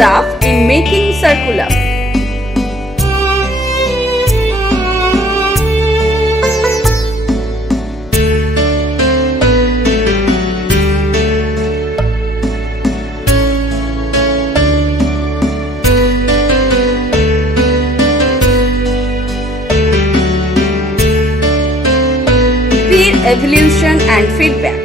staff in making circular. Peer evaluation and feedback.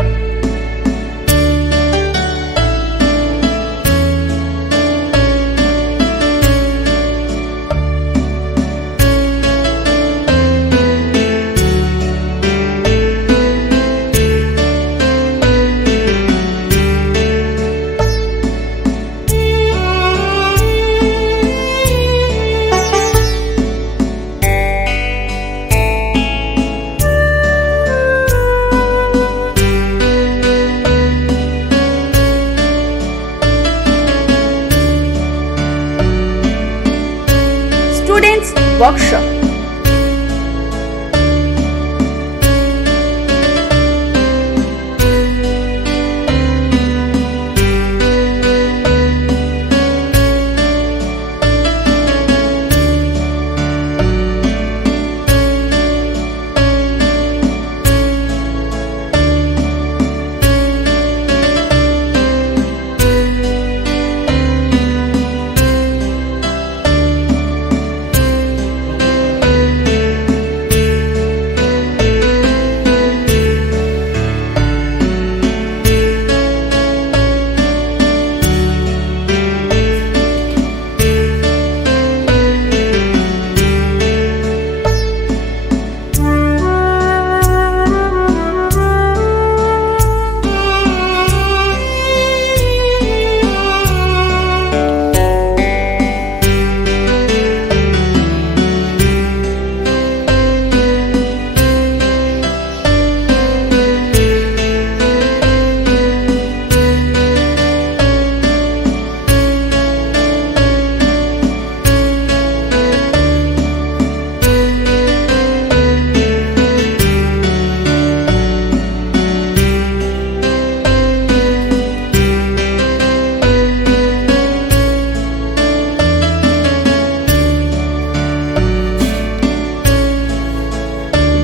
Students workshop.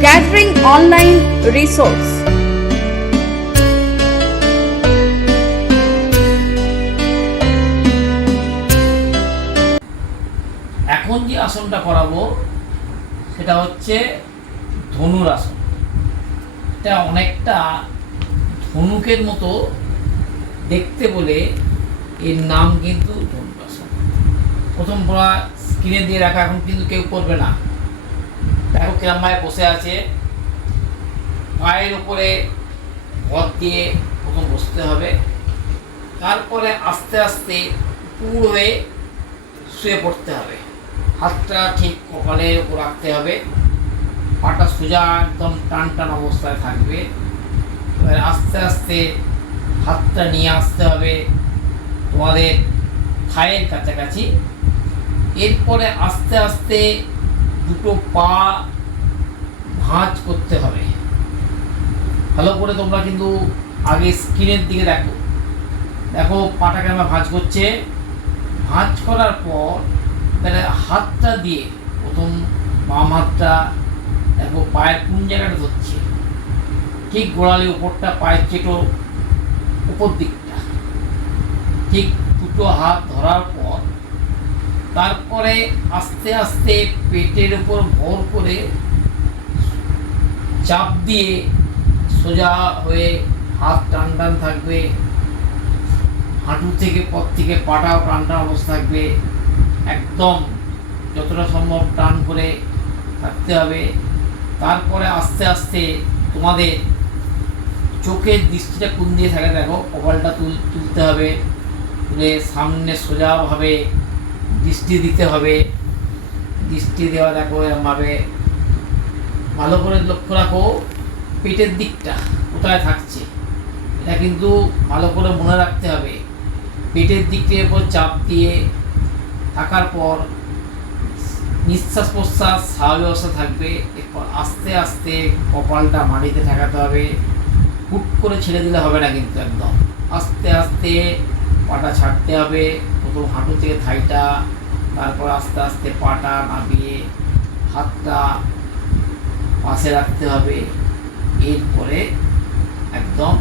Gathering online resource. এখন যে আসনটা করাবো সেটা হচ্ছে ধনুর আসন। এটা অনেকটা ধনুকের মতো দেখতে বলে এর নাম কিন্তু ধনুরাসন। প্রথম পড়া স্ক্রিনে দিয়ে রাখা, এখন কিন্তু কেউ করবে না। দেখো কিরম ভাবে বসে আছে, পায়ের উপরে ভর দিয়ে প্রথম বসতে হবে, তারপরে আস্তে আস্তে পুরো হয়ে শুয়ে পড়তে হবে। হাতটা ঠিক কপালের উপর রাখতে হবে, পাটা সোজা একদম টান টান অবস্থায় থাকবে। এবার আস্তে আস্তে হাতটা নিয়ে আসতে হবে তোমাদের থায়ের কাছাকাছি। এরপরে আস্তে আস্তে দুটো পা ভাঁজ করতে হবে। ভালো করে তোমরা কিন্তু আগে স্ক্রিনের দিকে দেখো, দেখো পাটাকে আমরা ভাঁজ করছে। ভাঁজ করার পর তাহলে হাতটা দিয়ে প্রথম বাম হাতটা দেখো পায়ের কোন জায়গাটা ধরছে, ঠিক গোড়ালি উপরটা, পায়ের চেটো উপর দিকটা, ঠিক দুটো হাত ধরার পর তারপরে আস্তে আস্তে পেটের উপর ভর করে চাপ দিয়ে সোজা হয়ে হাত টান টান থাকবে, হাঁটু থেকে পর থেকে পাটাও টান টান অবস্থা থাকবে। একদম যতটা সম্ভব টান করে থাকতে হবে। তারপরে আস্তে আস্তে তোমাদের চোখের দৃষ্টিটা কোন দিয়ে থাকে দেখো, কপালটা তুলতে হবে, তুলে সামনে সোজাভাবে দৃষ্টি দিতে হবে। দৃষ্টি দেওয়া দেখো এরমভাবে, ভালো করে লক্ষ্য রাখো পেটের দিকটা কোথায় থাকছে, এটা কিন্তু ভালো করে মনে রাখতে হবে। পেটের দিকটার উপর চাপ দিয়ে থাকার পর নিঃশ্বাস প্রশ্বাস স্বাভাবিক অবস্থা থাকবে। এরপর আস্তে আস্তে কপালটা মাটিতে ঠেকাতে হবে, হুট করে ছেড়ে দিলে হবে না কিন্তু, একদম আস্তে আস্তে পাটা ছাড়তে হবে। প্রথম হাঁটু থেকে থাইটা, তারপর আস্তে আস্তে পাটা নামিয়ে হাতটা পাশে রাখতে হবে, এরপরে একদম